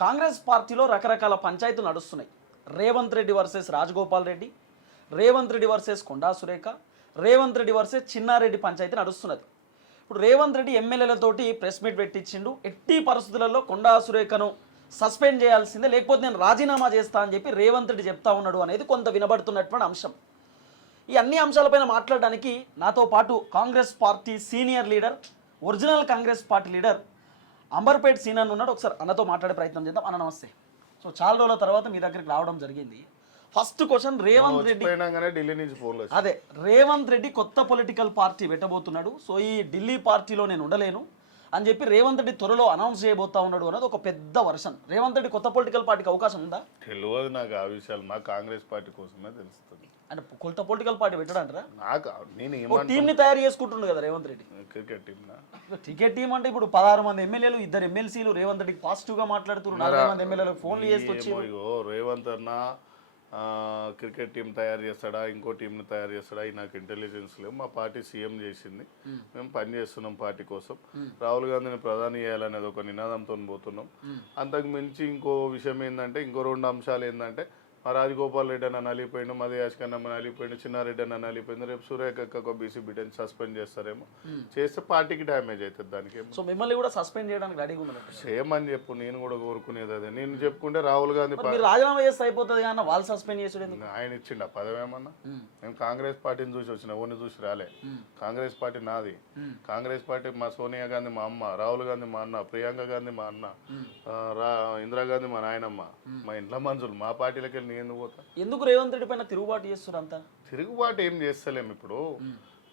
కాంగ్రెస్ పార్టీలో రకరకాల పంచాయతీలు నడుస్తున్నాయి. Revanth Reddy versus Rajagopal Reddy, Revanth Reddy versus Konda Surekha, Revanth Reddy versus Chinna Reddy panchayat నడుస్తున్నది. ఇప్పుడు రేవంత్ రెడ్డి ఎమ్మెల్యేలతోటి ప్రెస్ మీట్ పెట్టించిండు. ఎట్టి పరిస్థితులలో కొండా సురేఖను సస్పెండ్ చేయాల్సిందే, లేకపోతే నేను రాజీనామా చేస్తా అని చెప్పి రేవంత్ రెడ్డి చెప్తా ఉన్నాడు అనేది కొంత వినబడుతున్నటువంటి అంశం. ఈ అన్ని అంశాలపైన మాట్లాడడానికి నాతో పాటు Congress party senior leader, original Congress party leader Amberpet సీనన్ ఉన్నాడు. ఒకసారి అన్నతో మాట్లాడే ప్రయత్నం చేద్దాం. అన్న నమస్తే. సో చాలా రోజుల తర్వాత మీ దగ్గరికి రావడం జరిగింది. ఫస్ట్ క్వశ్చన్, రేవంత్ రెడ్డి అదే రేవంత్ రెడ్డి కొత్త పొలిటికల్ పార్టీ పెట్టబోతున్నాడు. సో ఈ ఢిల్లీ పార్టీలో నేను ఉండలేను అని చెప్పి రేవంత్ రెడ్డి త్వరలో అనౌన్స్ చేయబోతా ఉన్నాడు అన్నది ఒక పెద్ద వర్షన్. రేవంత్ రెడ్డి కొత్త పొలిటికల్ పార్టీకి అవకాశం ఉందా? తెలియదు నాకు ఆ విషయాలు. మా కాంగ్రెస్ పార్టీ కోసమే తెలుస్తుంది. అంటే కొత్త పొలిటికల్ పార్టీ పెట్టడంటారా? నాకు నేను టీం ని తయారు చేసుకుంటుండు కదా Revanth Reddy. Cricket team cricket team అంటే ఇప్పుడు 16 మంది ఎమ్మెల్యేలు, 2 ఎమ్మెల్సీలు రేవంత్ రెడ్డికి పాజిటివ్ గా మాట్లాడుతున్నారు. 40 మంది ఎమ్మెల్యేలకు ఫోన్లు చేసి వచ్చి రేవంత్ అన్న క్రికెట్ టీం తయారు చేస్తాడా, ఇంకో టీంని తయారు చేస్తాడా, నాకు ఇంటెలిజెన్స్ లేవు. మా పార్టీ సీఎం చేసింది, మేము పని చేస్తున్నాం పార్టీ కోసం. రాహుల్ గాంధీని ప్రధాని చేయాలనేది ఒక నినాదంతో పోతున్నాం. అంతకు మించి ఇంకో విషయం ఏంటంటే, ఇంకో 2 అంశాలు ఏంటంటే, మా రాజగోపాల్ రెడ్డి అన్న నలిపోయిండు, మది యాష్కన్న నలిపోయిండు, చిన్నారెడ్డి అన్న నలిపోయింది. రేపు సూర్యకక్క ఒక బీసీ బిడ్డని సస్పెండ్ చేస్తారేమో, చేస్తే పార్టీకి డ్యామేజ్ అవుతుంది. దానికి సో మిమ్మల్ని కూడా సస్పెండ్ చేయడానికి రెడీగా ఉన్నారు. చేయమని చెప్పు, నేను కూడా కోరుకునేది అదే. నేను చెప్పుకుంటే రాహుల్ గాంధీ రాజీనామా చేస్తే అయిపోతుంది కానీ వాళ్ళు సస్పెండ్ చేసాడు. ఆయన ఇచ్చిండ పదవి ఏమన్నా? నేను కాంగ్రెస్ పార్టీని చూసి వచ్చిన, ఓన్ని చూసి రాలే. కాంగ్రెస్ పార్టీ నాది. కాంగ్రెస్ పార్టీ మా సోనియా గాంధీ మా అమ్మ, రాహుల్ గాంధీ మా అన్న, ప్రియాంక గాంధీ మా అన్న, ఇందిరాగాంధీ మా నాయనమ్మ, మా ఇంట్లో మనుషులు. మా పార్టీలకి వెళ్ళి నేను పోతా. ఎందుకు రేవంత్ రెడ్డి పైన తిరుగుబాటు చేస్తున్నారు? అంతా తిరుగుబాటు ఏం చేస్తలేము. ఇప్పుడు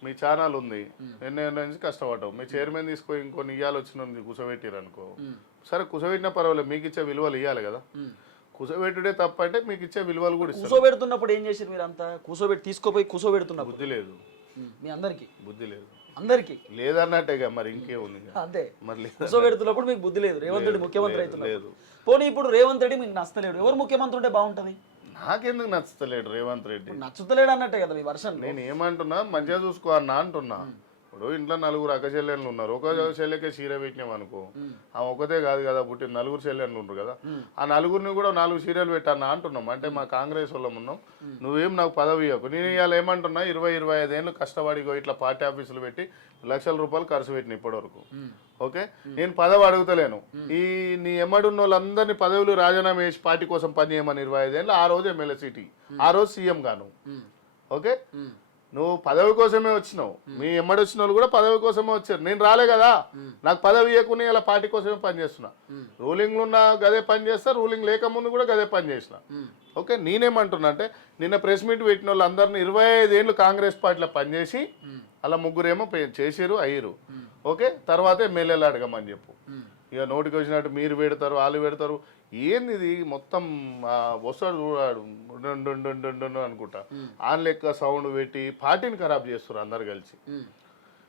మీ ఛానల్ ఉంది, ఎన్నో నుంచి కష్టపడ్డావు. మీ చైర్మన్ తీసుకొని ఇంకొన్ని ఇయ్యాలి వచ్చిన కూర్చోబెట్టారు అనుకో, సరే కూర్చోబెట్టినా పర్వాలేదు, మీకు ఇచ్చే విలువలు ఇవ్వాలి కదా. కూర్చోబెట్టుడే తప్ప అంటే మీకు ఇచ్చే విలువలు కూడా ఇస్తారు. కూర్చోబెడుతున్నప్పుడు ఏం చేశారు మీరు? అంతా తీసుకోపోయి కూర్చోబెడుతున్నా బుద్ధి లేదు మీ అందరికి. బుద్ధి లేదు అందరికి లేదన్నట్టేగా, మరి ఇంకేముంది? అంతే, మరి కూర్చోబెడుతున్నప్పుడు మీకు బుద్ధి లేదు. రేవంత్ రెడ్డి ముఖ్యమంత్రి అవుతున్నారు. పోనీ ఇప్పుడు రేవంత్ రెడ్డి మీకు నచ్చలేడు, ఎవరు ముఖ్యమంత్రి ఉంటే బాగుంటది? నాకెందుకు నచ్చుతలేడు రేవంత్ రెడ్డి? నచ్చుతలేడు అన్నట్టే కదా మీ వర్షన్. నేను ఏమంటున్నా, మంచిగా చూసుకో అన్నా అంటున్నా. ఇప్పుడు ఇంట్లో 4 అక్క చెల్లెళ్ళు ఉన్నారు. ఒక చెల్లెకే చీర పెట్టినాం అనుకో, ఆ ఒకటే కాదు కదా పుట్టిన 4 చెల్లెళ్ళు ఉంటారు కదా. ఆ 4 కూడా 4 చీరలు పెట్టన్నా అంటున్నాం. అంటే మా కాంగ్రెస్ వాళ్ళం ఉన్నాం, నువ్వేం నాకు పదవి ఇవ్వకు. నేను ఇవాళ ఏమంటున్నా, 20-25 ఏళ్ళు కష్టపడి ఇట్లా పార్టీ ఆఫీసులు పెట్టి లక్షల రూపాయలు ఖర్చు పెట్టిన ఇప్పటివరకు. ఓకే, నేను పదవి అడుగుతలేను. ఈ నీ ఎమ్మడున్న వాళ్ళందరినీ పదవులు రాజీనామా చేసి పార్టీ కోసం పని చేయమని 25 ఏళ్ళు. ఆ రోజు ఎమ్మెల్యే సీటీ, ఆ రోజు సీఎం గాను. ఓకే, నువ్వు పదవి కోసమే వచ్చినావు. మీ ఎమ్మడి వచ్చిన వాళ్ళు కూడా పదవి కోసమే వచ్చారు. నేను రాలే కదా, నాకు పదవి ఇవ్వకుండా ఇలా పార్టీ కోసమే పనిచేస్తున్నా. రూలింగ్లు ఉన్న గదే పని చేస్తా, రూలింగ్ లేకముందు కూడా గదే పని చేసిన. ఓకే, నేనేమంటున్నా అంటే, నిన్న ప్రెస్ మీట్ పెట్టిన వాళ్ళు అందరినీ 25 ఏళ్ళు కాంగ్రెస్ పార్టీలో పనిచేసి అలా 3 ఏమో చేసారు అయ్యారు. ఓకే, తర్వాత ఎమ్మెల్యేలు అడగమని చెప్పు. ఇక నోటికి వచ్చినట్టు మీరు పెడతారు, వాళ్ళు పెడతారు. ఏంది ఇది మొత్తం? వస్తాడు చూడాడు అనుకుంటా, ఆన్ లెక్క సౌండ్ పెట్టి పార్టీని ఖరాబ్ చేస్తారు అందరు కలిసి.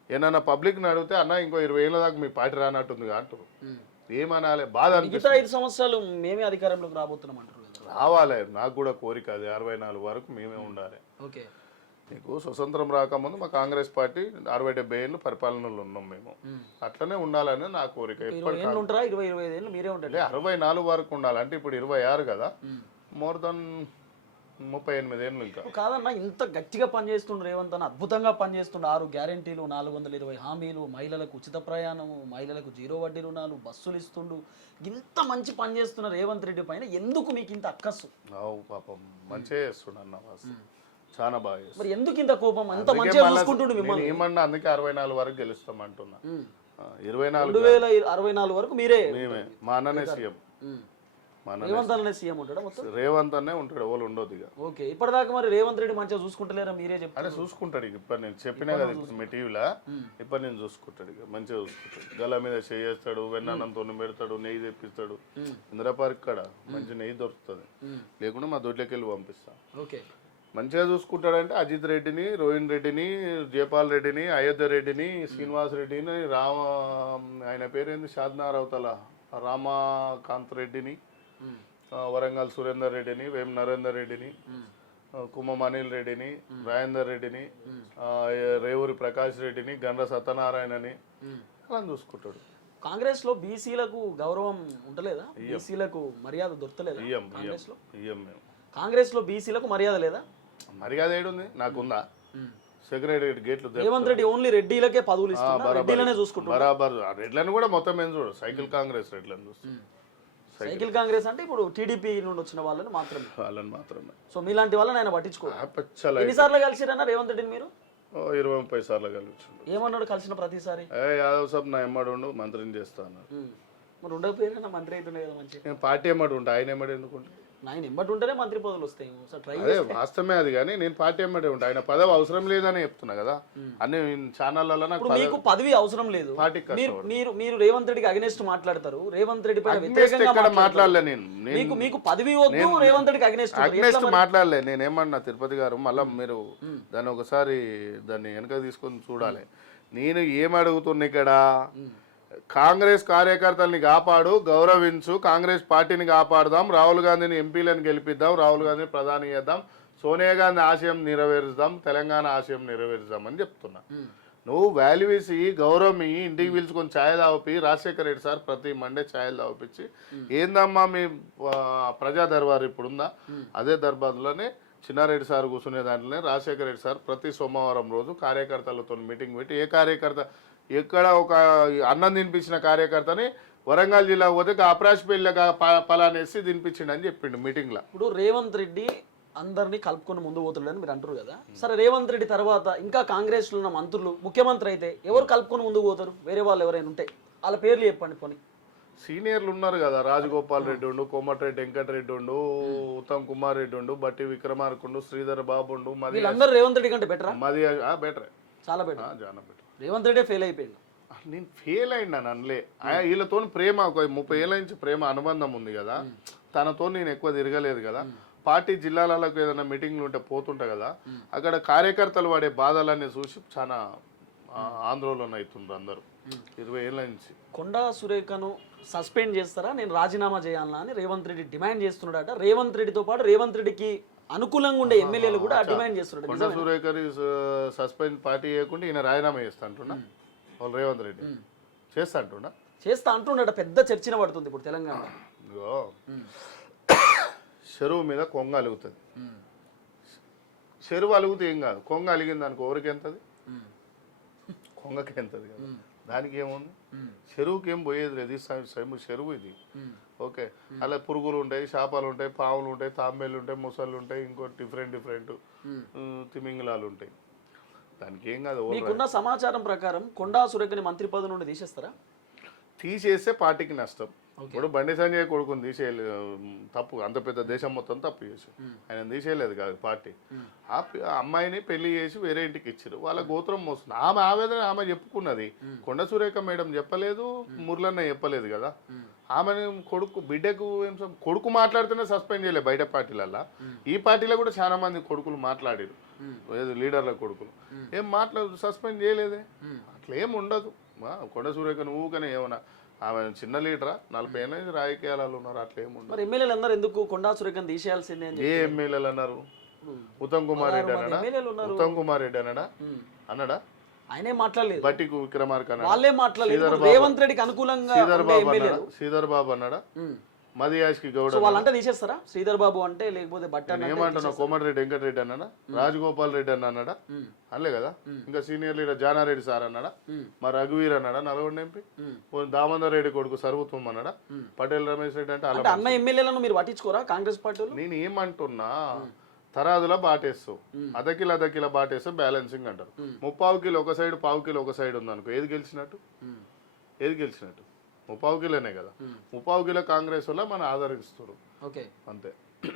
ఏమన్నా పబ్లిక్ని అడిగితే, అన్న ఇంకో 20 ఏళ్ళ దాకా మీ పార్టీ రానట్టుంది అంటారు. ఏమనాలి? బాధ అనిపిస్తుంది. 5 సంవత్సరాలు మేమే అధికారంలోకి రాబోతున్నాం అంటారు. రావాలి, నాకు కూడా కోరిక అది. 64 వరకు మేమే ఉండాలి. ఓకే, నీకు స్వతంత్రం రాకముందు మా కాంగ్రెస్ పార్టీ 60-70 ఏళ్ళు పరిపాలనలో ఉన్నాం మేము. అట్లనే ఉండాలని నా కోరిక. 64 వరకు ఉండాలి. అంటే ఇప్పుడు 26 కదా, మోర్ దన్ 38 ఏళ్ళు ఇంకా. కాదన్నా, ఇంత గట్టిగా పనిచేస్తుండ్రు రేవంత్ అన్న, అద్భుతంగా పనిచేస్తుండ్రు. 6 గ్యారెంటీలు, 420 హామీలు, మహిళలకు ఉచిత ప్రయాణము, మహిళలకు 0 వడ్డీ రుణాలు, బస్సులు ఇస్తుండు. ఇంత మంచి పని చేస్తున్న రేవంత్ రెడ్డి పైన ఎందుకు మీకు ఇంత అక్కస్సు? పాపం మంచిగా చేస్తుండ అన్న, చాలా బాగా. మరి ఎందుకు ఇంత కోపం? అంత మంచిగా చూసుకుంటుండు మిమ్మల్ని. ఏమన్నా అందుకే 64 వరకు గెలుస్తాం అంటున్నా. 2064 వరకు మీరే, మేమే. మా అన్ననే సీఎం. రేవంత్ అన్ననే సీఎం ఉంటాడా? మొత్తం రేవంత్ అన్నే ఉంటాడు, ఎవరు ఉండదు ఇక. ఓకే, ఇప్పటిదాకా మరి రేవంత్ రెడ్డి మంచిగా చూసుకుంటలేరా? మీరే చెప్పారు. అరే చూసుకుంటాడు ఇక. ఇప్పుడు నేను చెప్పినా కదా ఇప్పుడు మీ టీవీలో, ఇప్పుడు నేను చూసుకుంటాడు ఇక, మంచిగా చూసుకుంటాడు. గల మీద చేస్తాడు, వెన్నానంతో పెడతాడు, నెయ్యి తెప్పిస్తాడు. ఇందిరా పార్క్ కాడ మంచి నెయ్యి దొరుకుతుంది, లేకుండా మా దొడ్లోకి వెళ్ళి పంపిస్తా. ఓకే, మంచిగా చూసుకుంటాడంటే అజిత్ రెడ్డిని, రోహిన్ రెడ్డిని, జయపాల్ రెడ్డిని, అయోధ్య రెడ్డిని, శ్రీనివాస్ రెడ్డిని, ఆయన పేరేంది, షాద్నారావుతల రామకాంత్ రెడ్డిని, వరంగల్ సురేందర్ రెడ్డిని, వేం నరేందర్ రెడ్డిని, కుమ్మం అనిల్ రెడ్డిని, రాజేందర్ రెడ్డిని, రేవూరి ప్రకాష్ రెడ్డిని, గండ్ర సత్యనారాయణని అలా చూసుకుంటాడు. కాంగ్రెస్ లో బీసీలకు గౌరవం ఉండలేదా? బీసీలకు మర్యాద దొరకలేదా కాంగ్రెస్ లో? మేము కాంగ్రెస్ లో బీసీలకు మర్యాద లేదా? మర్యాద ఏడుంది నాకుందా? సెక్రటరీ గేట్లు రేవంత్ రెడ్డి ఓన్లీ రెడ్డిలకే పదవులు ఇస్తున్నారు, రెడ్డిలనే చూసుకుంటున్నారు. బరాబర్ రెడ్లను కూడా మొత్తం ఏం చూడు, సైకిల్ కాంగ్రెస్ రెడ్లను చూస్తుంది. సైకిల్ కాంగ్రెస్ అంటే ఇప్పుడు టీడీపీ నుండి వచ్చిన వాళ్ళని మాత్రమే. సో మీలాంటి వాళ్ళని ఆయన పట్టించుకో. పచ్చల ఎన్నిసార్లు కలిసిరన్నా రేవంత్ రెడ్డిని మీరు? 20-30 సార్లు కలిసి. ఏమన్నాడు కలిసిన ప్రతిసారి? యాదవ్ సాబ్ నా ఎమ్మడు ఉండు, మంత్రిని చేస్తా అన్నారు. మరి ఉండకపోయినా మంత్రి అవుతుండే కదా మంచిగా. నేను పార్టీ ఎమ్మడు ఉంటా, ఆయన ఎమ్మడి ఎందుకుంటా? ఆయన ఎంబటి ఉంటేనే మంత్రి పదవులు వస్తాయి. ట్రై అదే వాస్తవమే అది, కానీ నేను పార్టీ ఎమ్మడే ఉంటా. ఆయన పదవి అవసరం లేదని చెప్తున్నా కదా అన్ని ఛానళ్ళలో. నాకు మీకు పదవి అవసరం లేదు, పార్టీకి మీరు రేవంత్ రెడ్డికి అగెనెస్ట్ మాట్లాడతారు, రేవంత్ రెడ్డి పైన వ్యతిరేకంగా మాట్లాడలే. మీకు పదవి వద్దు, రేవంత్ రెడ్డికి అగ్నెస్ట్ మాట్లాడలే. నేనేమన్నా తిరుపతి గారు, మళ్ళీ మీరు దాన్ని ఒకసారి దాన్ని వెనక తీసుకొని చూడాలి. నేను ఏమడుగుతున్నా ఇక్కడ, కాంగ్రెస్ కార్యకర్తల్ని కాపాడు, గౌరవించు, కాంగ్రెస్ పార్టీని కాపాడుదాం, రాహుల్ గాంధీని ఎంపీలను గెలిపిద్దాం, రాహుల్ గాంధీని ప్రధాని చేద్దాం, సోనియా గాంధీ ఆశయం నెరవేరుద్దాం, తెలంగాణ ఆశయం నెరవేరుద్దాం అని చెప్తున్నా. నువ్వు వాల్యూ ఇసి గౌరవం ఇంటికి పిలుచుకొని ఛాయ్ తాగిపి, రాజశేఖర రెడ్డి సార్ ప్రతి మండే ఛాయలు తాగిపించి, ఏందమ్మా మీ ప్రజా దర్బార్ ఇప్పుడుందా? అదే దర్బార్లోనే చిన్నారెడ్డి సార్ కూర్చునే దాంట్లోనే రాజశేఖర రెడ్డి సార్ ప్రతి సోమవారం రోజు కార్యకర్తలతో మీటింగ్ పెట్టి, ఏ కార్యకర్త ఎక్కడ ఒక అన్నం తినిపించిన కార్యకర్తని వరంగల్ జిల్లా పోతే అప్రాష్ పెళ్ళగా పలానేసి తినిపించిండు అని చెప్పిండు మీటింగ్లో. ఇప్పుడు రేవంత్ రెడ్డి అందరినీ కలుపుకొని ముందు పోతున్నాడని మీరు అంటారు కదా. సరే, రేవంత్ రెడ్డి తర్వాత ఇంకా కాంగ్రెస్లో ఉన్న మంత్రులు ముఖ్యమంత్రి అయితే ఎవరు కలుపుకొని ముందుకు పోతారు? వేరే వాళ్ళు ఎవరైనా ఉంటే వాళ్ళ పేర్లు చెప్పండి. పోనీ సీనియర్లు ఉన్నారు కదా, రాజగోపాల్ రెడ్డి ఉండు, కోమటిరెడ్డి వెంకటరెడ్డి ఉండు, ఉత్తమ్ కుమార్ రెడ్డి ఉండు, బట్టి విక్రమార్క ఉండు, శ్రీధర్ బాబు ఉండు. వీళ్ళందరూ రేవంత్ రెడ్డి కంటే బెటరా? మాది బెటరే, చాలా బెటర్. చాలా బెటర్. రేవంత్ రెడ్డి ఫెయిల్ అయిపోయింది. నేను ఫెయిల్ అయినా అనలే. వీళ్ళతో ప్రేమ ఒక 30 ఏళ్ళ నుంచి ప్రేమ అనుబంధం ఉంది కదా, తనతో నేను ఎక్కువ తిరగలేదు కదా. పార్టీ జిల్లాలకు ఏదైనా మీటింగ్లు ఉంటే పోతుంటా కదా, అక్కడ కార్యకర్తలు వాడే బాధలన్నీ చూసి చాలా ఆందోళన అవుతుండ్రు అందరూ 20 ఏళ్ళ నుంచి. కొండా సురేఖను సస్పెండ్ చేస్తారా, నేను రాజీనామా చేయాలన్నా అని రేవంత్ రెడ్డి డిమాండ్ చేస్తున్నాడట. రేవంత్ రెడ్డితో పాటు రేవంత్ రెడ్డికి అనుకూలంగా ఉండే ఎమ్మెల్యేలు కూడా డిమాండ్ చేస్తున్నాడు. కొండా సురేఖని సస్పెండ్ పార్టీ చేయకుండా ఈయన రాజీనామా చేస్తా అంటున్నా వాళ్ళు. రేవంత్ రెడ్డి చేస్తా అంటున్నాడు. పెద్ద చర్చన పడుతుంది ఇప్పుడు తెలంగాణ. చెరువు మీద కొంగ అలుగుతుంది. చెరువు అలుగుతే ఏం కాదు, కొంగ అలిగింది అనుకో ఎవరికి ఎంతది? కొంగకి ఎంతది కదా, దానికి ఏముంది? చెరువుకి ఏం పోయేది లేదు. చెరువు ఇది ఓకే. అలా పురుగులు ఉంటాయి, చేపలు ఉంటాయి, పాములు ఉంటాయి, తాంబేలు ఉంటాయి, ముసళ్ళు ఉంటాయి, ఇంకో డిఫరెంట్ తిమింగలాలు ఉంటాయి. దానికి ఏం కాదు. మీకున్న సమాచారం ప్రకారం కొండా సురేఖని మంత్రి పదవి నుండి తీసేస్తారా? తీసేస్తే పార్టీకి నష్టం. ఇప్పుడు బండి సంజయ్ కొడుకుని తీసేయలేదు, తప్పు. అంత పెద్ద దేశం మొత్తం తప్పు చేసి ఆయన తీసేయలేదు కాదు పార్టీ. ఆ అమ్మాయిని పెళ్లి చేసి వేరే ఇంటికి ఇచ్చారు, వాళ్ళ గోత్రం మోస్తుంది. ఆమె ఆవేదన ఆమె చెప్పుకున్నది. కొండ సురేఖ మేడం చెప్పలేదు, మురళన్న చెప్పలేదు కదా. ఆమెను బిడ్డకు కొడుకు మాట్లాడితేనే సస్పెండ్ చేయలేదు బయట పార్టీలల్లో. ఈ పార్టీలో కూడా చాలా మంది కొడుకులు మాట్లాడారు, లీడర్ల కొడుకులు ఏం సస్పెండ్ చేయలేదే. అట్లా ఏం ఉండదు. కొండ సురేఖ నువ్వుకనే ఏమన్నా ఆమె చిన్న లీడరా, 40 ఏళ్ళ నుంచి రాజకీయాలు ఉన్నారు, అట్లా ఏముండదు. మరి ఎమ్మెల్యేలు అందరూ ఎందుకు కొండా సురేఖను తీసేయాల్సిందే? ఏ ఎమ్మెల్యేలు అన్నారు? ఉత్తమ్ కుమార్ రెడ్డి అన్నాడా? ఉత్తమ్ కుమార్ రెడ్డి అన్నాడా? ఆయనే మాట్లాడలేదు. బట్టి విక్రమార్క వాళ్ళే మాట్లాడలేదు. రేవంత్ రెడ్డికి అనుకూలంగా శ్రీధర్ బాబు అన్నాడా? మదియాష్కి గౌడ వాళ్ళంటే తీసేస్తారా? శ్రీధర్ బాబు అంటే లేకపోతే బట్టి ఏమంటున్నా? కోమటిరెడ్డి వెంకటరెడ్డి అన్నాడా? రాజగోపాల్ రెడ్డి అన్నాడా? అనలే కదా. ఇంకా సీనియర్ లీడర్ జానారెడ్డి సార్ అన్నాడా? మరి రఘువీర్ అన్నాడా? నల్గొండ ఎంపీ. దామోదర్ రెడ్డి కొడుకు సర్వత్వం అన్నాడా? పటేల్ రమేష్ రెడ్డి అంటే అన్న ఎమ్మెల్యేలను మీరు పట్టించుకోరా కాంగ్రెస్ పార్టీలో? నేను ఏమంటున్నా, తరాదులా బాటేస్తావు, అదకిల బాటేస్తావు, బ్యాలెన్సింగ్ అంటారు. 30 కిలో ఒక సైడ్, 1/4 కిలో ఒక సైడ్ ఉంది అనుకో, ఏది గెలిచినట్టు? 30 కిలోనే కదా. 30 కిలో కాంగ్రెస్ వల్ల మనం ఆదరిస్తారు అంతే.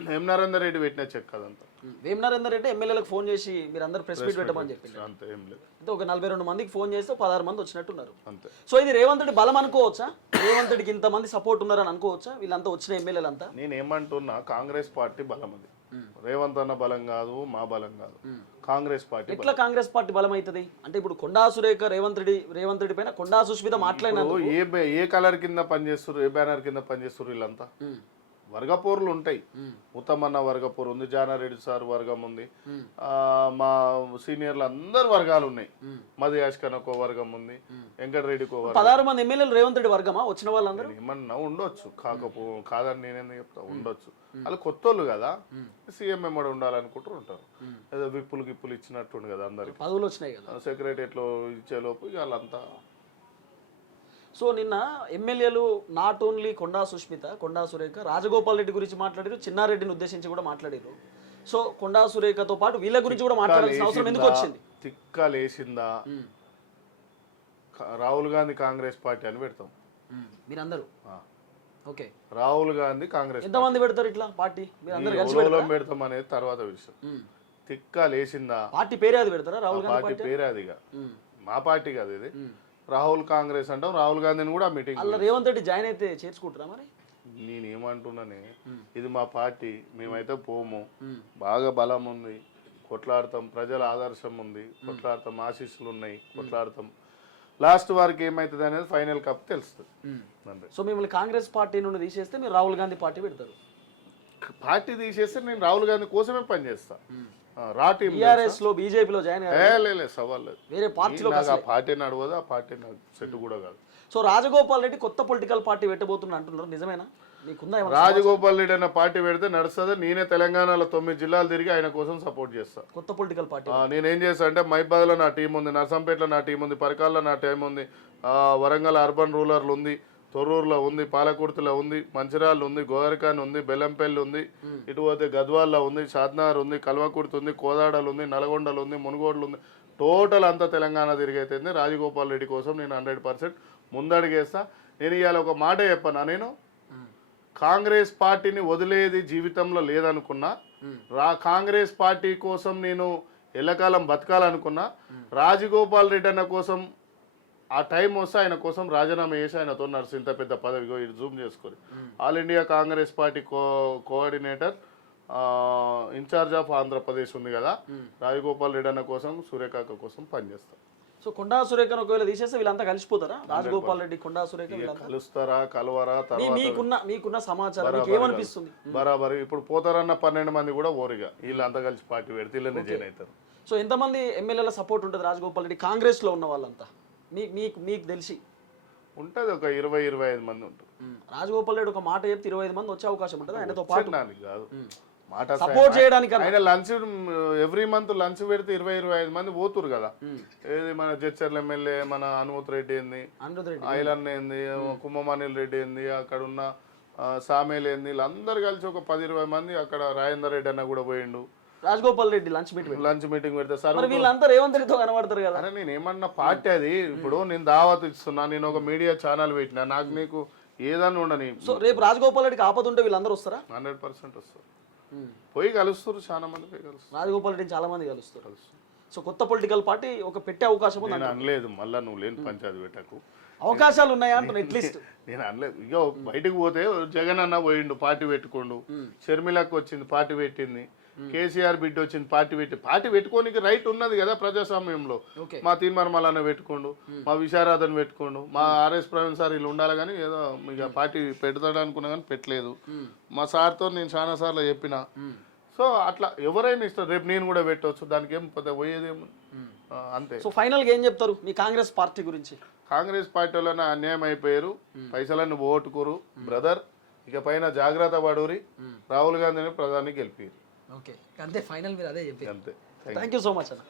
వేం నరేందర్ రెడ్డి పెట్టిన చెక్ అదంతా. వేం నరేందర్ రెడ్డి ఎమ్మెల్యేలకు ఫోన్ చేసి మీరు అందరు ప్రెస్ మీట్ పెట్టమని చెప్పింది అంతే. ఏం లేదు, అంటే ఒక 42 మందికి ఫోన్ చేస్తే 16 మంది వచ్చినట్టున్నారు అంతే. సో ఇది రేవంత్ రెడ్డి బలం అనుకోవచ్చా? రేవంత్ రెడ్డికి ఇంతమంది సపోర్ట్ ఉన్నారని అనుకోవచ్చా వీళ్ళంతా వచ్చిన ఎమ్మెల్యేలు అంతా? నేను ఏమంటున్నా, కాంగ్రెస్ పార్టీ బలం అది. రేవంత్ అన్న బలం కాదు, మా బలం కాదు, కాంగ్రెస్ పార్టీ. ఎట్లా కాంగ్రెస్ పార్టీ బలం అవుతుంది అంటే? ఇప్పుడు కొండా సురేఖ రేవంత్ రెడ్డి పైన కొండా సుష్మిత మాట్లాడినారు. ఏ కలర్ కింద పనిచేస్తారు, ఏ బ్యానర్ కింద పనిచేస్తారు వీళ్ళంతా? వర్గపోరులు ఉంటాయి. ఉత్తమన్న వర్గపోరు ఉంది, జానారెడ్డి సార్ వర్గం ఉంది, మా సీనియర్లు అందరు వర్గాలు ఉన్నాయి. మధు యాష్కన్ ఒక వర్గం ఉంది, వెంకటరెడ్డికి 16 మంది ఎమ్మెల్యేలు రేవంత్ రెడ్డి వర్గమా వచ్చిన వాళ్ళందరూ? ఏమన్నా ఉండొచ్చు, కాదని నేనేందుకు చెప్తా, ఉండొచ్చు. వాళ్ళు కొత్తోళ్ళు కదా, సీఎం ఎమ్మడి ఉండాలనుకుంటూ ఉంటారు. ఏదో విప్పులు గిప్పులు ఇచ్చినట్టుండు కదా అందరికి, పదవులు వచ్చినాయి కదా సెక్రటరియట్లో ఇచ్చేలోపు వాళ్ళంతా. సో నిన్న ఎమ్మెల్యేలు నాట్ ఓన్లీ కొండా సుష్మిత, కొండా సురేఖ, రాజగోపాల్ రెడ్డి గురించి మాట్లాడారు, చిన్నారెడ్డిని ఉద్దేశించి కూడా మాట్లాడారు. సో కొండా సురేఖతో పాటు వీళ్ళ గురించి కూడా మాట్లాడాల్సిన అవసరం ఎందుకు వచ్చింది? తిక్కలేసిందా? రాహుల్ గాంధీ కాంగ్రెస్ పార్టీ అని పెడతాం మీరందరూ. ఓకే, రాహుల్ గాంధీ కాంగ్రెస్ ఎంతమంది పెడతారు ఇట్లా పార్టీ? మీరందరూ కలిసి పెడతాం అనేది తర్వాత విషయం. తిక్కలేసిందా? పార్టీ పేరే అది పెడతారా? రాహుల్ గాంధీ పార్టీ పేరే అదిగా, మా పార్టీ కాదు ఇది. రాహుల్ కాంగ్రెస్ అంటాం, రాహుల్ గాంధీని కూడా మీటింగ్. అలా రేవంత్ రెడ్డి జాయిన్ అయితే చేర్చుకుంటారా మరి? నేనేమంటున్నానే, ఇది మా పార్టీ, మేమైతే పోము. బాగా బలం ఉంది, కొట్లాడతాం, ప్రజల ఆదర్శం ఉంది, కొట్లాడతాం, ఆశీస్సులు ఉన్నాయి, కొట్లాడతాం. లాస్ట్ వారికి ఏమవుతుంది అనేది ఫైనల్ కప్ తెలుస్తుంది అంతే. సో మిమ్మల్ని కాంగ్రెస్ పార్టీ నుండి తీసేస్తే మీరు రాహుల్ గాంధీ పార్టీ పెడతారు? పార్టీ తీసేస్తే నేను రాహుల్ గాంధీ కోసమే పనిచేస్తా. టీఆర్ఎస్ లో బీజేపీలో జాయిన్ లేదు, సవాల్ లేదు. వేరే పార్టీలో ఆ పార్టీ నడవదు, ఆ పార్టీ నాకు సెట్ కూడా కాదు. సో రాజగోపాల్ రెడ్డి కొత్త పొలిటికల్ పార్టీ పెట్టబోతున్నా అంటున్నారు, నిజమేనా? మీకుందా? రాజగోపాల్ రెడ్డి అన్న పార్టీ పెడితే నడుస్తుంది. నేనే తెలంగాణలో 9 జిల్లాలు తిరిగి ఆయన కోసం సపోర్ట్ చేస్తా. కొత్త పొలిటికల్ పార్టీ నేనేం చేస్తా అంటే, మైబాద్లో నా టీం ఉంది, నర్సంపేటలో నా టీం ఉంది, పరకాల్లో నా టీం ఉంది, వరంగల్ అర్బన్ రూరల్ ఉంది, తొర్రూరులో ఉంది, పాలకుర్తిలో ఉంది, మంచిర్యాల ఉంది, గోదరికాన్ ఉంది, బెల్లంపల్లి ఉంది, ఇటు పోతే గద్వాల్లో ఉంది, షాద్నగర్ ఉంది, కల్వకుర్తి ఉంది, కోదాడలు ఉంది, నల్గొండలు ఉంది, మునుగోడులు ఉంది. టోటల్ అంతా తెలంగాణ తిరిగైతే రాజగోపాల్ రెడ్డి కోసం నేను 100% ముందడుగేస్తా. నేను ఇవాళ ఒక మాట చెప్పనా, నేను కాంగ్రెస్ పార్టీని వదిలేది జీవితంలో లేదనుకున్నా, కాంగ్రెస్ పార్టీ కోసం నేను ఎల్లకాలం బతకాలనుకున్నా, రాజగోపాల్ రెడ్డి అన్న కోసం ఆ టైం వస్తే ఆయన కోసం రాజీనామా చేసి ఆయనతో నడుసు ఇంత పెద్ద పదవిగా ఇది జూమ్ చేసుకొని all India Congress party coordinator in charge of Andhra Pradesh ఉంది కదా, రాజగోపాల్ రెడ్డి అన్న కోసం, సురేఖ కోసం పనిచేస్తాం. సో కొండా సురేఖను ఒకవేళ తీసేస్తే వీళ్ళంతా కలిసిపోతారా? రాజగోపాల్ రెడ్డి, కొండా సురేఖ కలుస్తారా, కలవరా? మీకున్న సమాచారం ఏమనిపిస్తుంది? బరాబర్ ఇప్పుడు పోతారన్న 12 మంది కూడా ఓరిగా వీళ్ళంతా కలిసి పార్టీ పెడితే వీళ్ళని జాయిన్ అవుతారు. సో ఎంతమంది ఎమ్మెల్యేల సపోర్ట్ ఉంటుంది రాజగోపాల్ రెడ్డి కాంగ్రెస్ లో ఉన్న వాళ్ళంతా? మీకు తెలిసి ఉంటుంది ఒక 20-25 మంది ఉంటుంది. రాజగోపాల్ రెడ్డి ఒక మాట చెప్తే 25 మంది వచ్చే అవకాశం ఉంటుంది ఆయనతో పాటు. కాదు మాట సపోర్ట్ చేయడానికి ఆయన లంచ్ ఎవ్రీ మంత్ లంచ్ పెడితే 20-25 మంది పోతురు కదా. ఏది మన జడ్చర్ల ఎమ్మెల్యే మన అనుమతి రెడ్డి ఏంది, ఐలన్ ఏంది, కుమ్మమణిల్ రెడ్డి ఏంది, అక్కడ ఉన్న సామేలు ఏంది, వీళ్ళందరూ కలిసి ఒక 10-20 మంది. అక్కడ రాజేందర్ రెడ్డి అన్న కూడా పోయిండు. రాజగోపాల్ రెడ్డి లంచ్ మీటింగ్ పెడితే సార్ వీళ్ళంతా రేవంత్ రెడ్డితో కనబడతారు కదా. అరే నేను ఏమన్నా పార్టీ అది, ఇప్పుడు నేను దావత్ ఇస్తున్నా, నేను ఒక మీడియా ఛానల్ పెట్టినా, నాకు నీకు ఏదన్నా ఉండని. సో రేపు రాజగోపాల్ రెడ్డికి ఆపద ఉంటే వీళ్ళందరూ వస్తారా? 100% వస్తారు. పోయి కలుస్తారు, చాలా మంది పోయి కలుస్తారు. రాజగోపాల్ రెడ్డిని చాలా మంది కలుస్తారు. సో కొత్త పొలిటికల్ పార్టీ ఒక పెట్టే అవకాశం ఉంది. నేను అనలేదు, మళ్ళీ నువ్వు లేని పంచాయతీ పెట్టకు, అవకాశాలు ఉన్నాయా అంటున్నా అట్లీస్ట్. నేను అనలేదు. ఇక బయటకు పోతే జగన్ అన్న పోయిండు, పార్టీ పెట్టుకోండు, షర్మిలకు వచ్చింది, పార్టీ పెట్టింది, కేసీఆర్ బిడ్డ వచ్చింది, పార్టీ పెట్టుకోనికి రైట్ ఉన్నది కదా ప్రజాస్వామ్యంలో. మా తీన్మార్ మల్లన్న పెట్టుకోండు, మా విశారాధన్ పెట్టుకోండు, మా ఆర్ఎస్ ప్రవీణ్ సార్ వీళ్ళు ఉండాలి, కానీ ఏదో ఇక పార్టీ పెడతాడు అనుకున్నా కానీ పెట్టలేదు. మా సార్తో నేను చాలా సార్లు చెప్పిన. సో అట్లా ఎవరైనా ఇస్తారు, రేపు నేను కూడా పెట్టవచ్చు, దానికి ఏం పెద్ద పోయేదేమో అంతే. సో ఫైనల్గా ఏం చెప్తారు మీ కాంగ్రెస్ పార్టీ గురించి? కాంగ్రెస్ పార్టీ వాళ్ళని అన్యాయం అయిపోయారు, పైసలన్నీ ఓటుకోరు బ్రదర్, ఇక పైన జాగ్రత్త పడూరి, రాహుల్ గాంధీని ప్రధాని గెలిపారు. ఓకే, అంతే ఫైనల్ మీరు అదే చెప్పారు. అంతే. థ్యాంక్ యూ సో మచ్ అన్న.